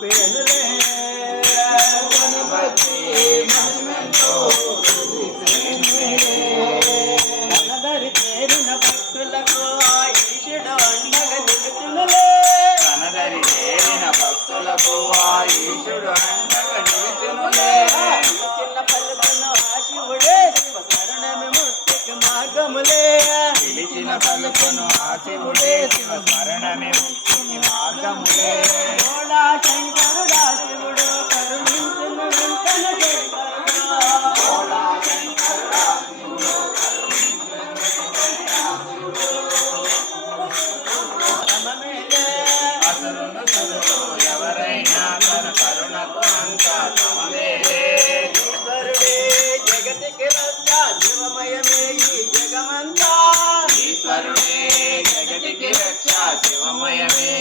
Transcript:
చూపేనులే గణపతి మనమెంతో కనదరి చేరిన భక్తులకు ఈశుడు అండగా నిలుచునులే కనదరి చేరిన భక్తులకు ఈశుడు అండగా నిలుచునులే చిన్న పలుకును ఆశివుడే శివ శరణమి ముక్తికి మార్గములే పిలిచిన మార్గములే. శివమయమే.